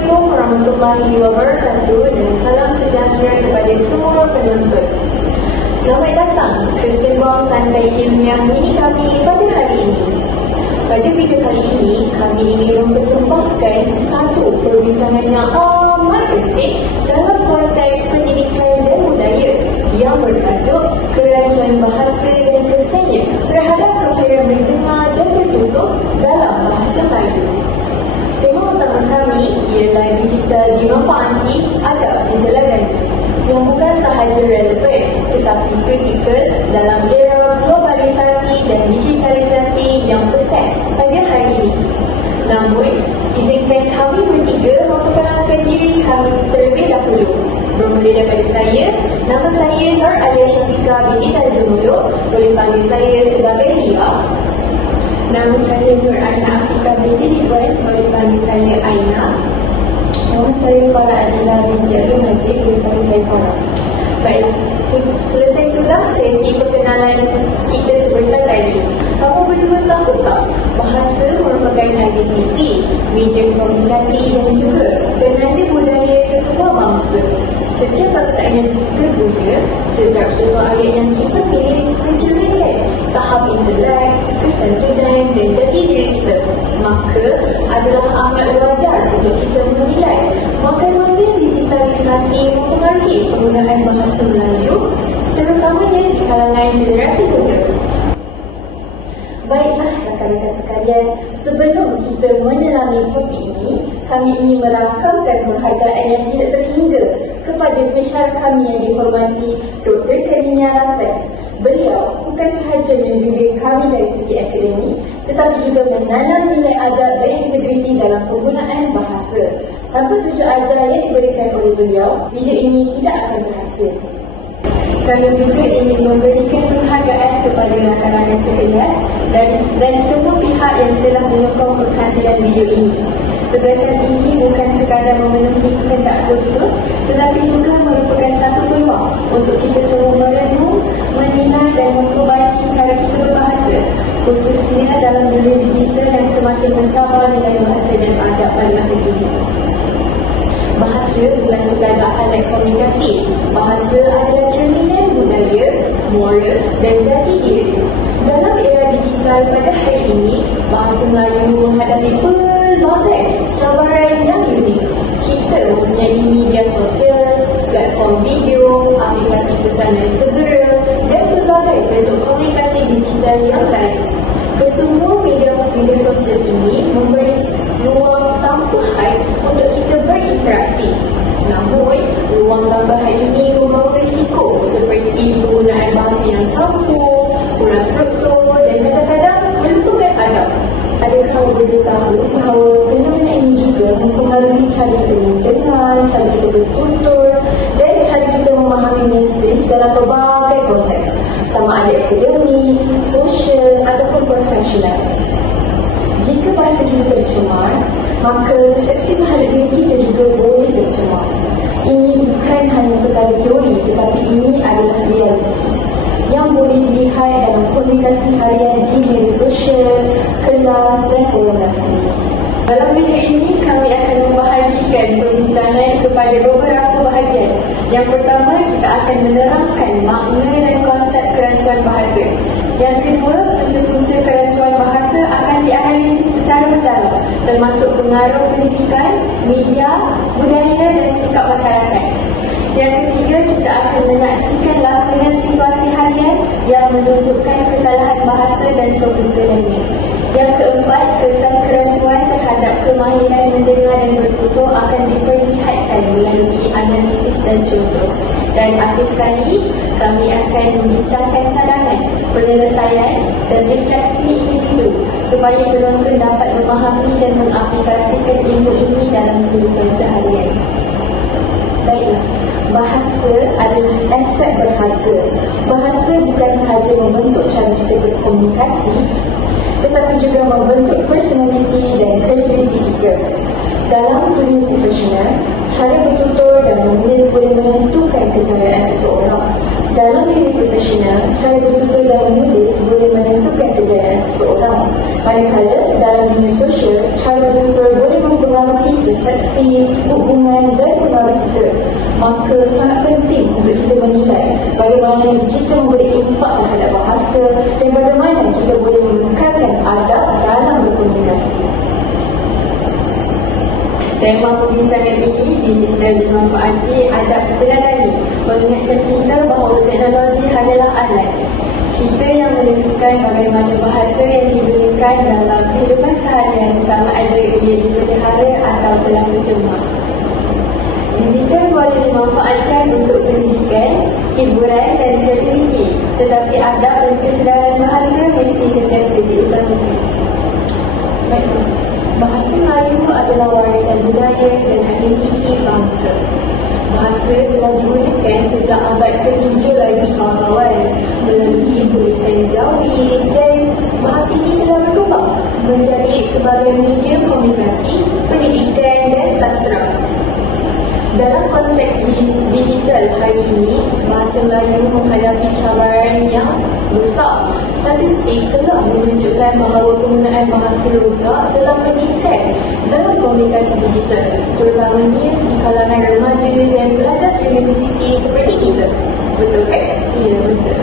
Assalamualaikum warahmatullahi wabarakatuh dan salam sejahtera kepada semua penonton. Selamat datang ke Sembang Santai Ilmiah Mini kami pada hari ini. Pada video kali ini, kami ingin mempersembahkan satu perbincangan yang amat penting dalam konteks pendidikan dan budaya yang bertajuk Kerancuan Bahasa dan Kesannya terhadap kemahiran berdengar dan bertutur dalam bahasa Melayu. Tema utama kami ialah digital dimanfaati adab di teladan yang bukan sahaja relevan tetapi kritikal dalam era globalisasi dan digitalisasi yang pesat pada hari ini. Namun, izinkan kami bertiga memperkenalkan diri kami terlebih dahulu. Bermula daripada saya, nama saya Nur Alia Syafiqah binti Tanjung, boleh panggil saya sebagai Lia. Nama saya Nur Aina Afiqah binti Ridwan, boleh panggil saya Aina. Nama saya Farah Adila binti Abdul Majid, boleh panggil saya Farah. Baiklah, selesai sudah sesi perkenalan kita sebentar tadi. Kamu berdua tahu tak, bahasa merupakan identiti, media komunikasi dan juga penanda budaya sesebuah bangsa. Setiap perkataan yang kita guna, setiap contoh ayat yang kita pilih mencerminkan tahap intelek, kesantunan dan jati diri kita. Maka adalah amat wajar untuk kita menilai bagaimana digitalisasi mempengaruhi penggunaan bahasa Melayu, terutamanya di kalangan generasi muda. Baiklah rakan-rakan sekalian, sebelum kita menyelami topik ini, kami ingin merakamkan penghargaan yang tidak terhingga kepada pensyarah kami yang dihormati Dr. Selina Rasan. Beliau bukan sahaja membimbing kami dari segi akademik, tetapi juga menanam nilai adab dan integriti dalam penggunaan bahasa. Tanpa tujuan ajar yang diberikan oleh beliau, video ini tidak akan berhasil. Kami juga ingin memberikan penghargaan kepada rakan-rakan sekelas dan semua pihak yang telah menyokong penghasilan video ini. Tugasan ini bukan sekadar memenuhi kehendak kursus, tetapi juga merupakan satu peluang untuk kita semua merenung, menilai dan memperbaiki cara kita berbahasa, khususnya dalam dunia digital yang semakin mencabar nilai bahasa dan adab pada masa kini. Bahasa bukan sekadar alat komunikasi. Bahasa adalah cerminan budaya, moral dan jati diri. Dalam era digital pada hari ini, bahasa Melayu menghadapi pelbagai cabaran yang unik. Kita mempunyai media sosial, platform video, aplikasi pesanan segera dan pelbagai bentuk komunikasi digital yang lain. Kesemua media sosial ini memberi ruang tambahan untuk kita berinteraksi. Namun, ruang tambahan ini membawa risiko seperti penggunaan bahasa yang campur, kurang struktur dan kadang-kadang melupakan adab. Adakah kamu berdua tahu bahawa fenomena ini juga mempengaruhi cara kita mendengar, cara kita bertutur dan cara kita memahami mesej dalam pelbagai konteks, sama ada akademik, sosial ataupun profesional. Jika bahasa kita tercemar, maka persepsi terhadap diri kita juga boleh tercemar. Ini bukan hanya sekadar teori, tetapi ini adalah realiti yang boleh dilihat dalam komunikasi harian di media sosial, kelas dan kolaborasi. Dalam video ini, kami akan membahagikan perbincangan kepada beberapa bahagian. Yang pertama, kita akan menerangkan makna dan konsep kerancuan bahasa. Yang kedua, punca-punca kerancuan bahasa akan dianalisis secara mendalam, termasuk pengaruh pendidikan, media, budaya dan sikap masyarakat. Yang ketiga, kita akan menyaksikan lakonan situasi harian yang menunjukkan kesalahan bahasa dan pembentulannya. Yang keempat, kesan kerancuan terhadap kemahiran mendengar dan bertutur akan diperlihatkan melalui analisis dan contoh. Dan akhir sekali, kami akan membincangkan cadangan, penyelesaian dan refleksi individu supaya penonton dapat memahami dan mengaplikasikan ilmu ini dalam kehidupan seharian. Baiklah, bahasa adalah aset berharga. Bahasa bukan sahaja membentuk cara kita berkomunikasi, tetapi juga membentuk personaliti dan kredibiliti kita. Dalam dunia profesional, cara bertutur dan menulis boleh menentukan kejayaan seseorang. Dalam dunia profesional, cara bertutur dan menulis boleh menentukan kejayaan seseorang. Manakala dalam dunia sosial, cara bertutur boleh mempengaruhi persepsi, hubungan dan pengaruh kita. Maka sangat penting untuk kita menilai bagaimana digital memberi impak terhadap bahasa dan bagaimana kita boleh mengekalkan adab dalam berkomunikasi. Tema perbincangan ini, digital dimanfaati adab diteladani, mengingatkan kita bahawa teknologi hanyalah alat. Kita yang menentukan bagaimana bahasa yang digunakan dalam kehidupan seharian, sama ada ia dipelihara atau telah tercemar. Digital boleh dimanfaatkan untuk pendidikan, hiburan dan kreativiti, tetapi adab dan kesedaran bahasa mesti sentiasa diutamakan. Baiklah. Bahasa Melayu adalah warisan budaya dan identiti bangsa. Bahasa telah digunakan sejak abad ke-7 lagi kawan-kawan melalui tulisan Jawi, dan bahasa ini telah berkembang menjadi sebagai medium komunikasi, pendidikan dan sastra. Dalam konteks digital hari ini, bahasa Melayu menghadapi cabaran yang besar. Statistik telah menunjukkan bahawa penggunaan bahasa rojak telah meningkat dalam komunikasi digital, terutamanya di kalangan remaja dan pelajar universiti seperti kita. Betul kan? Ya, betul.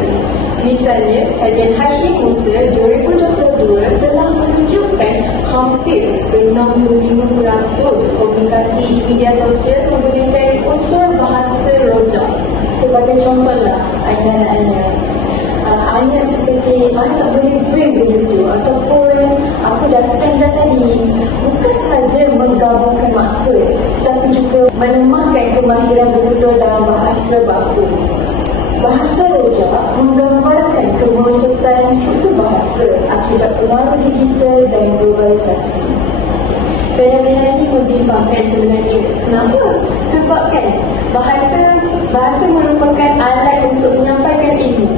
Misalnya, kajian Hashim Musa 2022 telah menunjukkan hampir 65% komunikasi di media sosial menggunakan unsur bahasa rojak. Sebagai contohlah, ayat seperti "I tak boleh bring begitu" ataupun "aku dah stand dah tadi" bukan sahaja menggabungkan maksud, tetapi juga melemahkan kemahiran bertutur dalam bahasa baku. Bahasa rojak menggambarkan kemerosotan struktur bahasa akibat pengaruh digital dan globalisasi. Fenomena ini membimbangkan sebenarnya. Kenapa? Sebab kan bahasa merupakan alat untuk menyampaikan ilmu.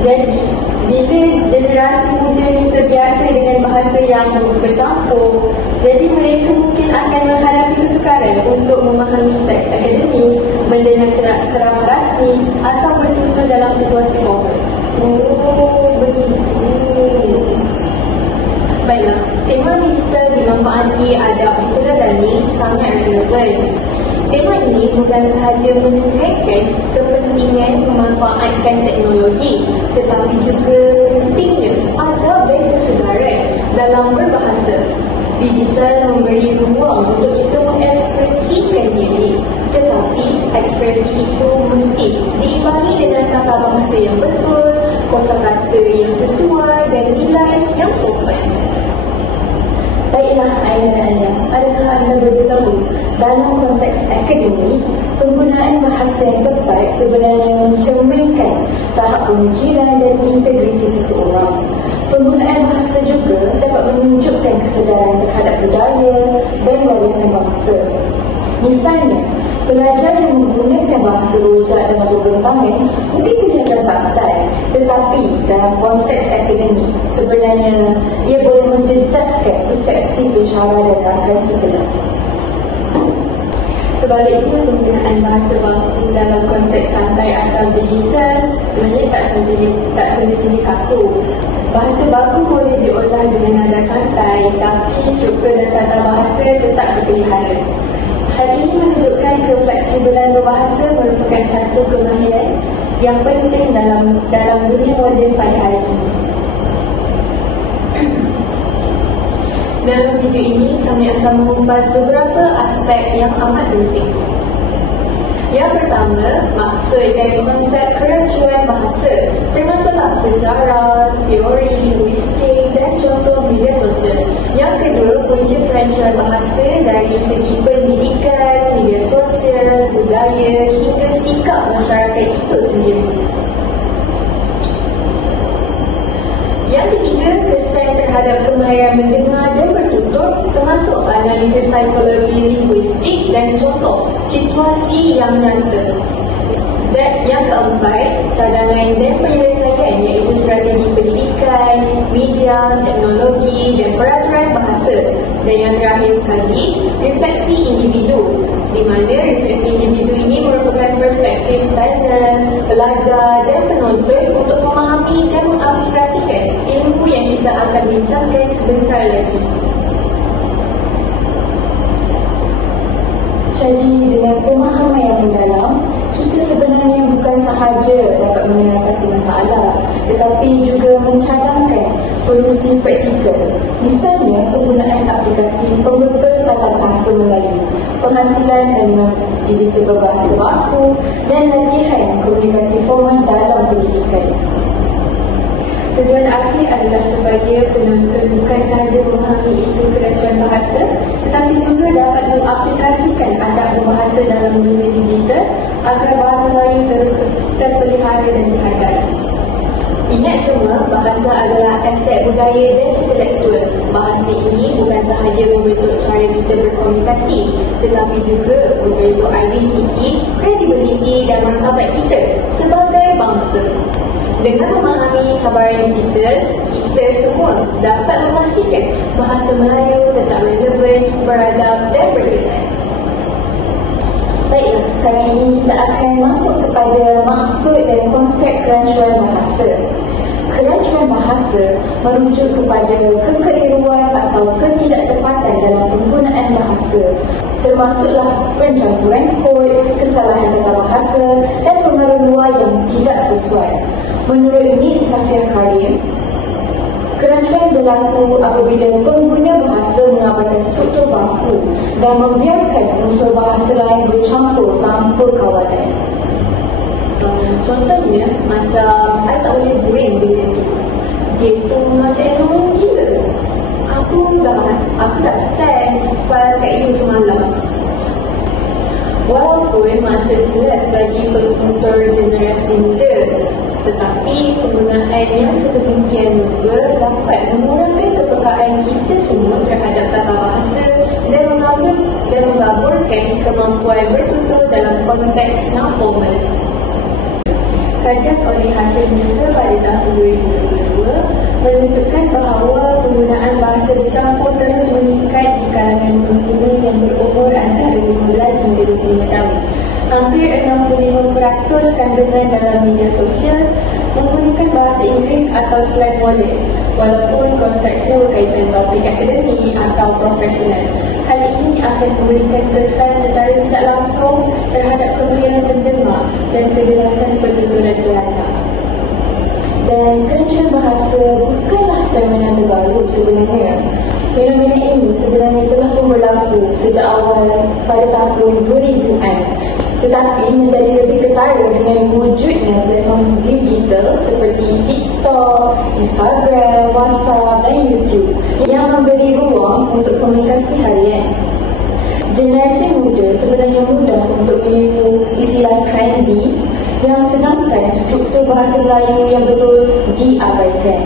Jadi, bila generasi muda ni terbiasa dengan bahasa yang bercampur, jadi mereka mungkin akan menghadapi kesukaran untuk memahami teks akademik, mendengar ceramah rasmi atau bertutur dalam situasi formal. Oh, begitu. Baiklah, tema digital dimanfaati adab diteladani sangat relevan. Tema ini bukan sahaja menekankan kepentingan memanfaatkan teknologi, tetapi juga pentingnya adab dan kesedaran dalam berbahasa. Digital memberi ruang untuk kita mengekspresikan diri, tetapi ekspresi itu mesti diimbangi dengan tata bahasa yang betul, kosakata yang sesuai dan nilai yang sopan. Baiklah Aina dan Anya, adakah anda beritahu dalam konteks akademik, penggunaan bahasa yang tepat sebenarnya mencerminkan tahap pemikiran dan integriti seseorang. Penggunaan bahasa juga dapat menunjukkan kesedaran terhadap budaya dan warisan bangsa. Misalnya, pelajar yang menggunakan bahasa rojak dalam perbincangan mungkin kelihatan santai, tetapi dalam konteks akademik sebenarnya ia boleh menjejaskan persepsi pensyarah dan rakan sekelas. Sebaliknya, penggunaan bahasa baku dalam konteks santai atau digital sebenarnya tak semestinya kaku. Bahasa baku boleh diolah dengan nada santai, tapi struktur dan tata bahasa tetap dipelihara. Hal ini menunjukkan kefleksibelan berbahasa merupakan satu kemahiran yang penting dalam dunia moden pada hari ini. Dalam video ini, kami akan mengupas beberapa aspek yang amat penting. Yang pertama, maksud dan konsep kerancuan bahasa, termasuklah sejarah, teori linguistik dan contoh media sosial. Yang kedua, punca kerancuan bahasa dari segi pendidikan, media sosial, budaya hingga sikap masyarakat itu sendiri. Yang ketiga, kesan terhadap kemahiran mendengar dan bertutur, termasuk analisis psikologi linguistik dan contoh situasi yang nyata. Dan yang keempat, cadangan dan penyelesaian, iaitu strategi pendidikan, media, teknologi dan peraturan bahasa. Dan yang terakhir sekali, refleksi individu, di mana refleksi individu ini merupakan perspektif panel, pelajar dan penonton untuk memahami dan mengaplikasikan ilmu yang kita akan bincangkan sebentar lagi. Jadi dengan pemahaman yang mendalam, kita sebenarnya bukan sahaja dapat mengatasi masalah, tetapi juga mencadangkan solusi praktikal. Misalnya penggunaan aplikasi pembetul tata bahasa Melayu, penghasilan dengan digital berbahasa baku, dan latihan komunikasi formal dalam pendidikan. Tujuan akhir adalah supaya penonton bukan sahaja memahami isu kerancuan bahasa, tetapi juga dapat mengaplikasikan adab berbahasa dalam dunia digital agar bahasa Melayu terus terpelihara dan dihargai. Ingat semua, bahasa adalah aset budaya dan intelektual. Bahasa ini bukan sahaja membentuk cara kita berkomunikasi, tetapi juga membentuk identiti, kredibiliti dan martabat kita sebagai bangsa. Dengan memahami cabaran digital, kita semua dapat memastikan bahasa Melayu tetap relevan, beradab dan berkesan. Baiklah, sekarang ini kita akan masuk kepada maksud dan konsep kerancuan bahasa. Kerancuan bahasa merujuk kepada kekeliruan atau ketidaktepatan dalam penggunaan bahasa, termasuklah pencampuran kod, kesalahan tata bahasa dan pengaruh luar yang tidak sesuai. Menurut Nik Safiah Karim, kerancuan berlaku apabila pengguna bahasa mengabaikan struktur baku dan membiarkan unsur bahasa lain bercampur tanpa kawalan. Contohnya, macam I tak boleh brain benda tu. Dia tu macam annoying gila. Aku dah send file kat you semalam. Walaupun masa jelas bagi penutur generasi muda, tetapi penggunaan yang sedemikian rupa dapat mengurangkan kepekaan kita semua terhadap tata bahasa dan mengaburkan kemampuan bertutur dalam konteks non formal. Kajian oleh Hashim Musa pada tahun 2022 menunjukkan bahawa penggunaan bahasa bercampur terus meningkat di kalangan pengguna yang berumur antara 15 hingga 25 tahun. Hampir 65% kandungan dalam media sosial menggunakan bahasa Inggeris atau slang modern, walaupun konteksnya berkaitan topik akademik atau profesional. Hal ini akan memberikan kesan secara tidak langsung terhadap kemahiran pendengar dan kejelasan pertuturan pelajar. Dan kerancuan bahasa bukanlah fenomena terbaru sebenarnya. Fenomena ini sebenarnya telah pun berlaku sejak awal pada tahun 2000-an, tetapi menjadi lebih ketara dengan wujudnya platform digital seperti TikTok, Instagram, WhatsApp dan YouTube yang memberi ruang untuk komunikasi harian. Generasi muda sebenarnya mudah untuk meniru istilah trendy, yang sedangkan struktur bahasa Melayu yang betul diabaikan.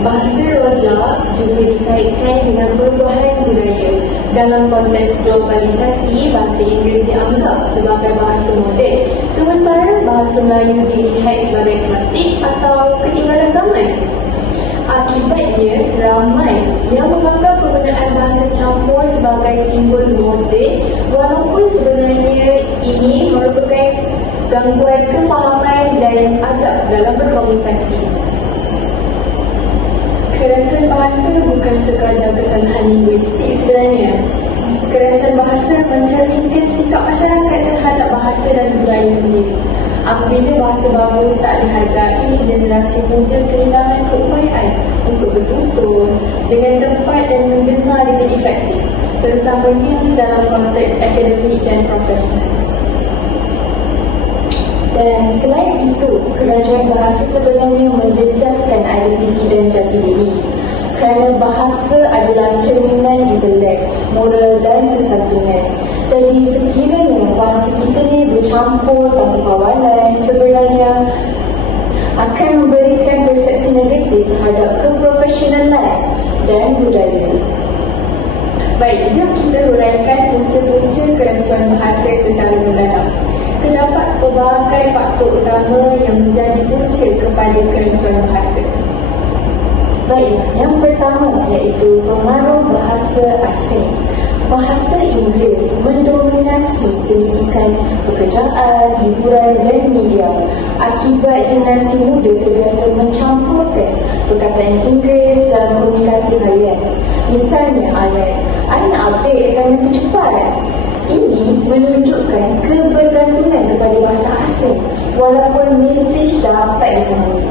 Bahasa rojak juga dikaitkan dengan perubahan budaya. Dalam konteks globalisasi, bahasa Inggeris dianggap sebagai bahasa moden, sementara bahasa Melayu dilihat sebagai klasik atau ketinggalan zaman. Akibatnya, ramai yang menganggap penggunaan bahasa campur sebagai simbol moden, walaupun sebenarnya ini merupakan gangguan kefahaman dan adab dalam berkomunikasi. Kerancuan bahasa bukan sekadar kesalahan linguistik sebenarnya. Kerancuan bahasa mencerminkan sikap masyarakat terhadap bahasa dan budaya sendiri. Apabila bahasa baru tak dihargai, generasi muda kehilangan keupayaan untuk bertutur dengan tepat dan mendengar dengan efektif, terutamanya dalam konteks akademik dan profesional. Dan selain itu, kerancuan bahasa sebenarnya menjejaskan identiti dan jati diri. Kerana bahasa adalah cerminan intelek, moral dan kesantunan. Jadi sekiranya bahasa kita ni bercampur tanpa kawalan, sebenarnya akan memberikan persepsi negatif terhadap keprofesionalan dan budaya. Baik, jom kita huraikan punca-punca kerancuan bahasa secara mendalam. Terdapat pelbagai faktor utama yang menjadi punca kepada kerancuan bahasa. Baiklah, yang pertama iaitu pengaruh bahasa asing. Bahasa Inggeris mendominasi pendidikan, pekerjaan, hiburan dan media. Akibat generasi muda terbiasa mencampurkan perkataan Inggeris dalam komunikasi harian. Misalnya ayat, "I nak update assignment tu cepat." ini menunjukkan kebergantungan kepada bahasa asing walaupun mesej dapat difahami.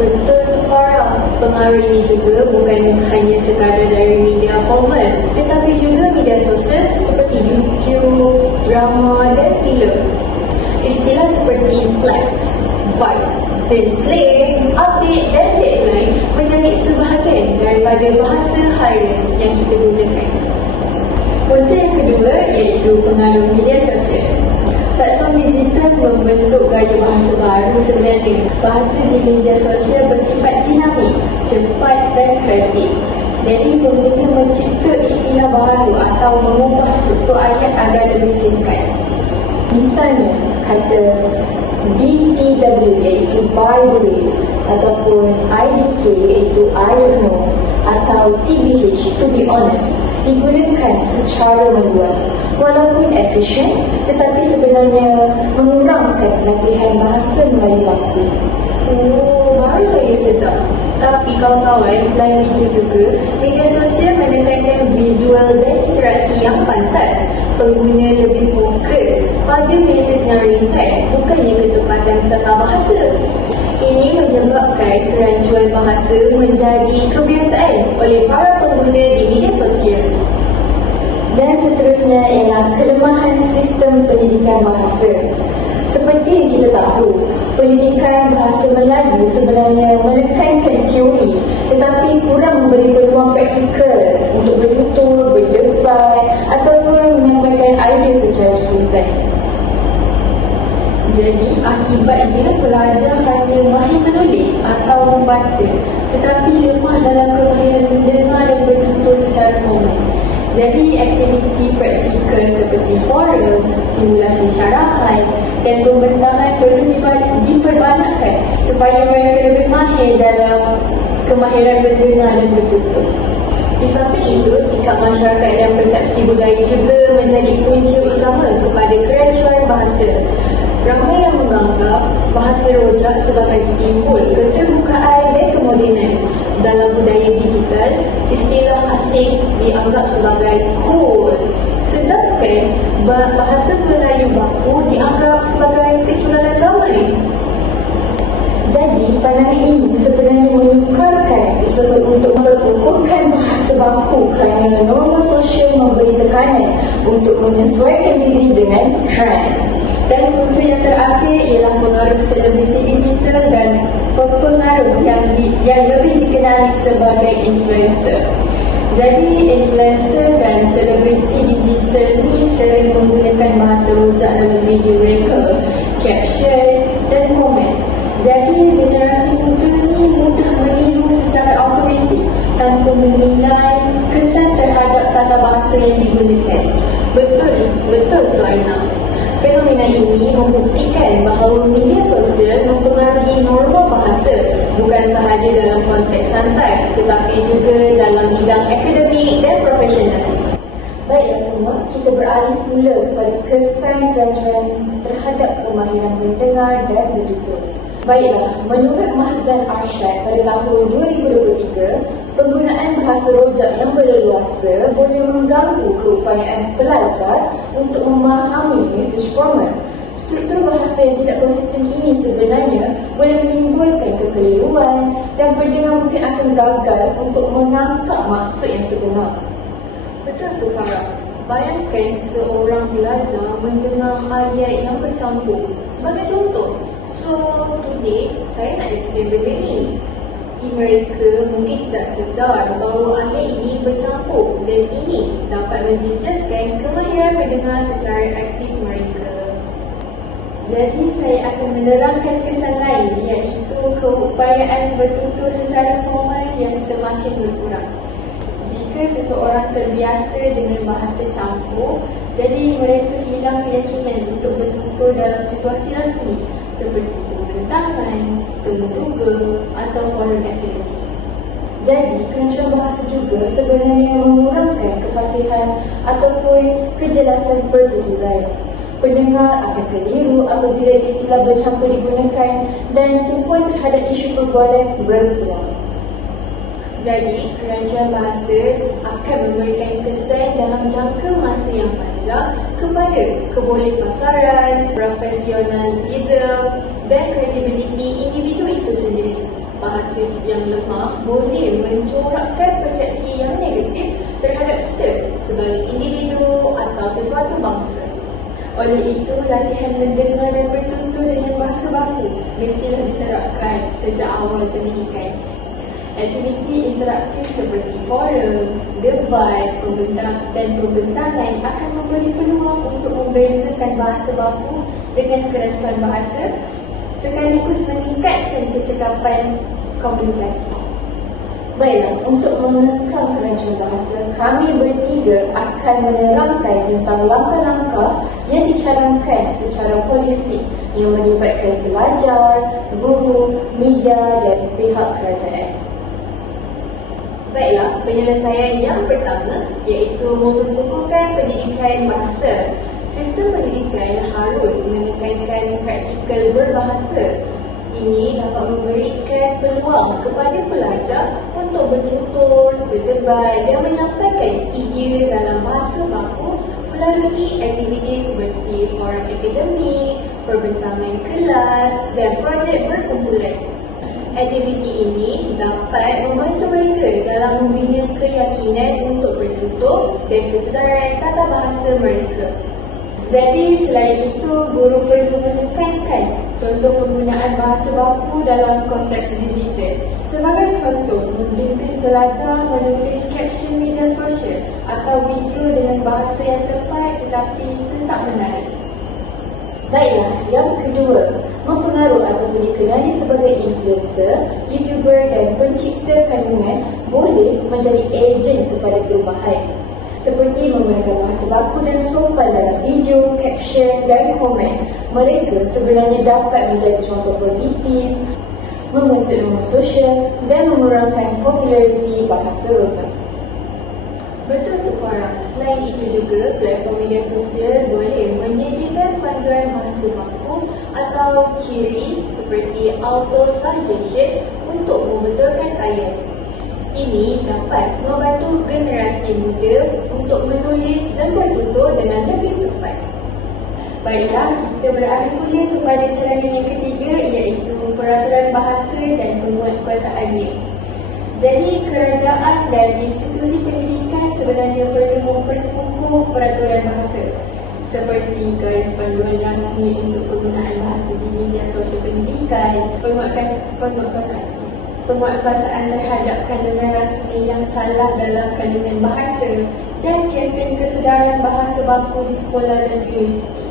Betul tu Farah. Pengaruh ini juga bukan hanya sekadar dari media formal, tetapi juga media sosial seperti YouTube, drama dan filem. Istilah seperti flex, vibe, translate, update dan deadline menjadi sebahagian daripada bahasa harian yang kita gunakan. Punca yang kedua iaitu pengaruh media sosial. Platform digital membentuk gaya bahasa baru sebenarnya. Bahasa di media sosial bersifat dinamik, cepat dan kreatif. Jadi pengguna mencipta istilah baru atau mengubah struktur ayat agar lebih singkat. Misalnya, kata BTW iaitu by the way, ataupun IDK iaitu I don't know, atau TBH to be honest digunakan secara meluas. Walaupun efisien, tetapi sebenarnya mengurangkan latihan bahasa Melayu baku. Oh, baru saya sedar. Tapi kawan-kawan, selain itu juga, media sosial menekankan visual dan interaksi yang pantas. Pengguna lebih fokus pada mesej yang ringkas, bukannya ketepatan tata bahasa. Ini menyebabkan kerancuan bahasa menjadi kebiasaan oleh para pengguna di media sosial. Dan seterusnya ialah kelemahan sistem pendidikan bahasa. Seperti yang kita tahu, pendidikan bahasa Melayu sebenarnya menekankan teori tetapi kurang memberi peluang praktikal untuk bertutur, berdebat ataupun menyampaikan idea secara spontan. Jadi akibatnya pelajar hanya mahir menulis atau membaca tetapi lemah dalam kemahiran mendengar dan bertutur secara formal. Jadi aktiviti praktikal seperti forum, simulasi syarahan dan pembentangan perlu diperbanyakkan supaya mereka lebih mahir dalam kemahiran mendengar dan bertutur. Di samping itu, sikap masyarakat dan persepsi budaya juga menjadi punca utama kepada kerancuan bahasa. Ramai yang menganggap bahasa rojak sebagai simbol keterbukaan dan kemodenan. Dalam budaya digital, istilah asing dianggap sebagai cool, sedangkan bahasa Melayu baku dianggap sebagai ketinggalan zaman. Jadi, pandangan ini sebenarnya menyukarkan usaha untuk memperkukuhkan bahasa baku kerana norma sosial memberi tekanan untuk menyesuaikan diri dengan trend. Dan punca yang terakhir ialah pengaruh selebriti digital dan pengaruh yang lebih dikenali sebagai influencer. Jadi influencer dan selebriti digital ni sering menggunakan bahasa rojak dalam video mereka, caption dan komen. Jadi generasi muda ni mudah meniru secara automatik tanpa menilai kesan terhadap tata bahasa yang digunakan. Betul tu Aina. Fenomena ini membuktikan bahawa media sosial mempengaruhi norma bahasa bukan sahaja dalam konteks santai tetapi juga dalam bidang akademik dan profesional. Baiklah semua, kita beralih pula kepada kesan kerancuan terhadap kemahiran mendengar dan bertutur. Baiklah, menurut Mahzan Arsyad pada tahun 2023, penggunaan bahasa rojak yang berleluasa boleh mengganggu keupayaan pelajar untuk memahami mesej formal. Struktur bahasa yang tidak konsisten ini sebenarnya boleh menimbulkan kekeliruan dan pendengar mungkin akan gagal untuk menangkap maksud yang sebenar. Betul tu Farah. Bayangkan seorang pelajar mendengar ayat yang bercampur. Sebagai contoh, so today saya nak explain benda ni. Mereka mungkin tidak sedar bahawa ayat ini bercampur dan ini dapat menjejaskan kemahiran mendengar secara aktif mereka. Jadi saya akan menerangkan kesan lain iaitu keupayaan bertutur secara formal yang semakin berkurang. Jika seseorang terbiasa dengan bahasa campur, jadi mereka hilang keyakinan untuk bertutur dalam situasi rasmi seperti pembentangan, temu tuga atau forum akademik. Jadi, kerancuan bahasa juga sebenarnya mengurangkan kefasihan ataupun kejelasan pertuturan. Pendengar akan keliru apabila istilah bercampur digunakan dan tumpuan terhadap isu perbualan berkurang. Jadi, kerancuan bahasa akan memberikan kesan dalam jangka masa yang panjang kepada kebolehpasaran, profesionalisme dan kredibiliti individu itu sendiri. Bahasa yang lemah boleh mencorakkan persepsi yang negatif terhadap kita sebagai individu atau sesuatu bangsa. Oleh itu, latihan mendengar dan bertutur dengan bahasa baku mestilah diterapkan sejak awal pendidikan. Aktiviti interaktif seperti forum, debat, pembentangan akan memberi peluang untuk membezakan bahasa baku dengan kerancuan bahasa sekaligus meningkatkan kecekapan komunikasi. Baiklah, untuk menekan kerancuan bahasa, kami bertiga akan menerangkan tentang langkah-langkah yang dicanangkan secara holistik yang melibatkan pelajar, guru, media dan pihak kerajaan. Baiklah, penyelesaian yang pertama iaitu memperkukuhkan pendidikan bahasa. Sistem pendidikan harus menekankan praktikal berbahasa. Ini dapat memberikan peluang kepada pelajar untuk bertutur, berdebat dan menyampaikan idea dalam bahasa baku melalui aktiviti seperti forum akademik, perbincangan kelas dan projek berkumpulan. Aktiviti ini dapat membantu mereka dalam membina keyakinan untuk bertutur dan kesedaran tata bahasa mereka. Jadi selain itu, guru perlu menekankan contoh penggunaan bahasa baku dalam konteks digital. Sebagai contoh, membimbing pelajar menulis caption media sosial atau video dengan bahasa yang tepat tetapi tetap menarik. Baiklah, yang kedua, mempengaruhi ataupun dikenali sebagai influencer, YouTuber dan pencipta kandungan boleh menjadi ejen kepada perubahan. Seperti menggunakan bahasa baku dan sopan dalam video, caption dan komen. Mereka sebenarnya dapat menjadi contoh positif, membentuk nombor sosial dan mengurangkan populariti bahasa rojak. Betul tu Farah, selain itu juga platform media sosial boleh menyediakan panduan bahasa baku atau ciri seperti auto suggestion untuk membetulkan ayat. Ini dapat membantu generasi muda untuk menulis dan bertutur dengan lebih tepat. Baiklah, kita beralih pula kepada cadangan yang ketiga iaitu peraturan bahasa dan penguatkuasaannya. Jadi, kerajaan dan institusi pendidikan sebenarnya perlu memperkukuh peraturan bahasa seperti garis panduan rasmi untuk penggunaan bahasa di media sosial pendidikan, penguatkuasaan terhadap kandungan rasmi yang salah dalam kandungan bahasa dan kempen kesedaran bahasa baku di sekolah dan universiti.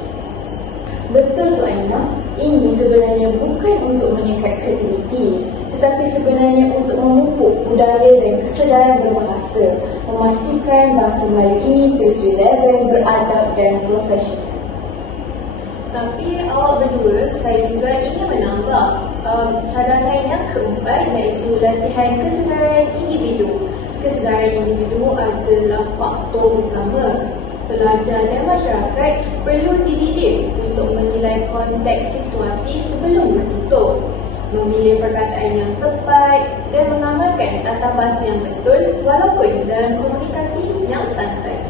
Betul tu Aina, ini sebenarnya bukan untuk meningkat kreativiti, tetapi sebenarnya untuk memupuk budaya dan kesedaran berbahasa, memastikan bahasa Melayu ini terus relevan, beradab dan profesional. Tapi awak berdua, saya juga ingin menambah cadangan yang keempat iaitu latihan kesedaran individu. Kesedaran individu adalah faktor utama. Pelajar dan masyarakat perlu dididik untuk menilai konteks situasi sebelum bertutur, memilih perkataan yang tepat dan mengamalkan tata bahasa yang betul walaupun dalam komunikasi yang santai.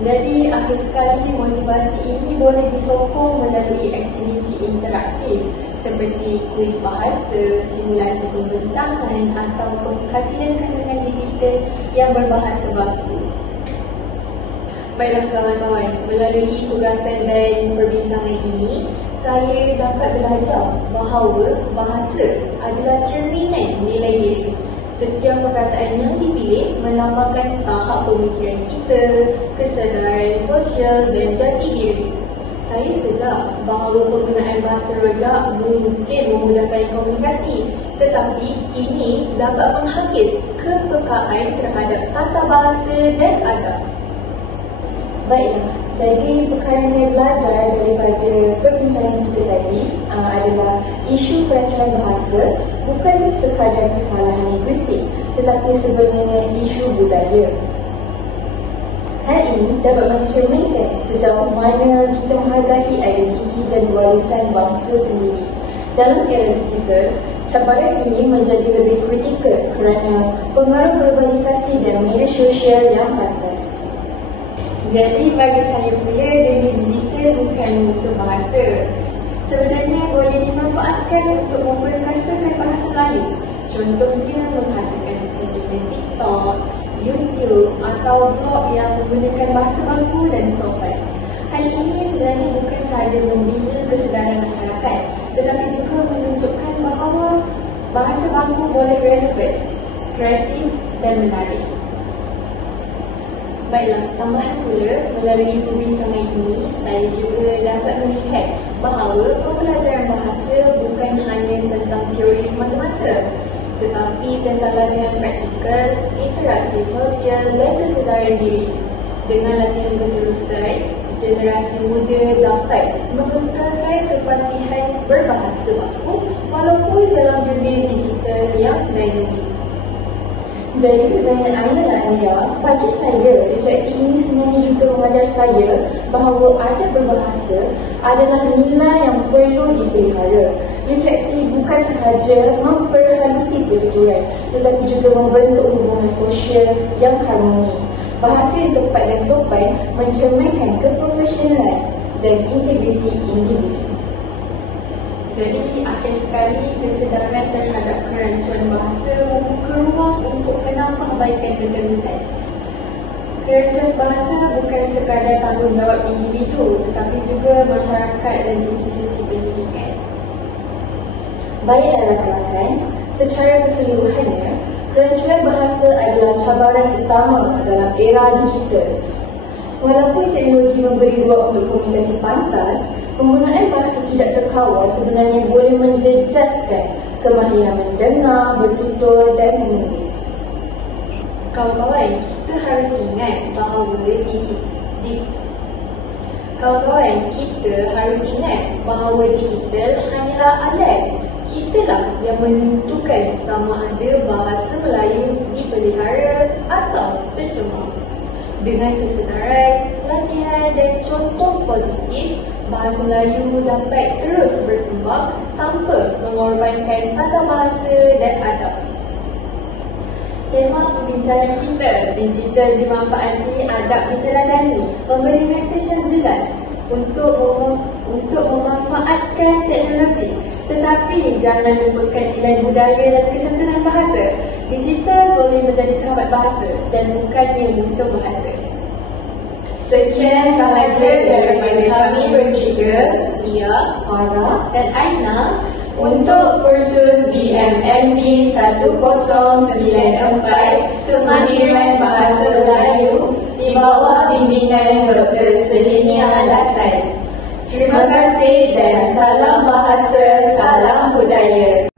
Jadi, akhir sekali motivasi ini boleh disokong melalui aktiviti interaktif seperti kuis bahasa, simulasi pembentangan atau penghasilan kandungan digital yang berbahasa baku. Baiklah kawan-kawan, melalui tugasan dan perbincangan ini, saya dapat belajar bahawa bahasa adalah cerminan nilai diri. Setiap perkataan yang dipilih melambangkan tahap pemikiran kita, kesedaran sosial dan jati diri. Saya sedar bahawa penggunaan bahasa rojak mungkin memudahkan komunikasi, tetapi ini dapat menghapis kepekaan terhadap tata bahasa dan adab. Baiklah, jadi perkara yang saya belajar daripada perbincangan kita tadi adalah isu kerancuan bahasa bukan sekadar kesalahan linguistik, tetapi sebenarnya isu budaya. Hal ini dapat mencerminkan sejauh mana kita menghargai identiti dan warisan bangsa sendiri. Dalam era digital, cabaran ini menjadi lebih kritikal kerana pengaruh globalisasi dan media sosial yang ratas. Jadi bagi saya pula, dunia digital bukan musuh bahasa. Sebenarnya boleh dimanfaatkan untuk memperkasakan bahasa Melayu. Contohnya menghasilkan konten TikTok, YouTube atau blog yang menggunakan bahasa baku dan sopan. Hal ini sebenarnya bukan sahaja membina kesedaran masyarakat, tetapi juga menunjukkan bahawa bahasa baku boleh relevan, kreatif dan menarik. Baiklah, tambahan pula, melalui perbincangan ini, saya juga dapat melihat bahawa pembelajaran bahasa bukan hanya tentang teori semata-mata, tetapi tentang latihan praktikal, interaksi sosial dan kesedaran diri. Dengan latihan berterusan, generasi muda dapat mengekalkan kefasihan berbahasa baku walaupun dalam dunia digital yang dinamis. Jadi sebenarnya Aina dan Alia, bagi saya, refleksi ini sebenarnya juga mengajar saya bahawa adab berbahasa adalah nilai yang perlu dipelihara. Refleksi bukan sahaja memperhalusi pertuturan, tetapi juga membentuk hubungan sosial yang harmoni. Bahasa yang tepat dan sopan mencerminkan keprofesionalan dan integriti individu. Jadi akhir sekali, kesedaran terhadap kerancuan bahasa membuka ruang untuk penambahbaikan berterusan. Kerancuan bahasa bukan sekadar tanggungjawab individu, tetapi juga masyarakat dan institusi pendidikan. Baik rakan-rakan, secara keseluruhannya, kerancuan bahasa adalah cabaran utama dalam era digital. Walaupun teknologi memberi ruang untuk komunikasi pantas, penggunaan bahasa tidak terkawal sebenarnya boleh menjejaskan kemahiran mendengar, bertutur dan menulis. Kawan-kawan, kita harus ingat bahawa digital hanyalah alat. Kitalah yang menentukan sama ada bahasa Melayu dipelihara atau tercemar. Dengan kesedaran, latihan dan contoh positif, bahasa Melayu dapat terus berkembang tanpa mengorbankan tata bahasa dan adab. Tema perbincangan kita, digital dimanfaati, adab diteladani, memberi mesej yang jelas untuk memanfaatkan teknologi. Tetapi jangan lupakan nilai budaya dan kesantunan bahasa. Digital boleh menjadi sahabat bahasa dan bukannya musuh bahasa. Sekian sahaja daripada kami bertiga, Lia, Farah dan Aina, untuk kursus BMMB 1094 Kemahiran Bahasa Melayu di bawah bimbingan Dr. Selinia Alasan. Terima kasih dan salam bahasa, salam budaya.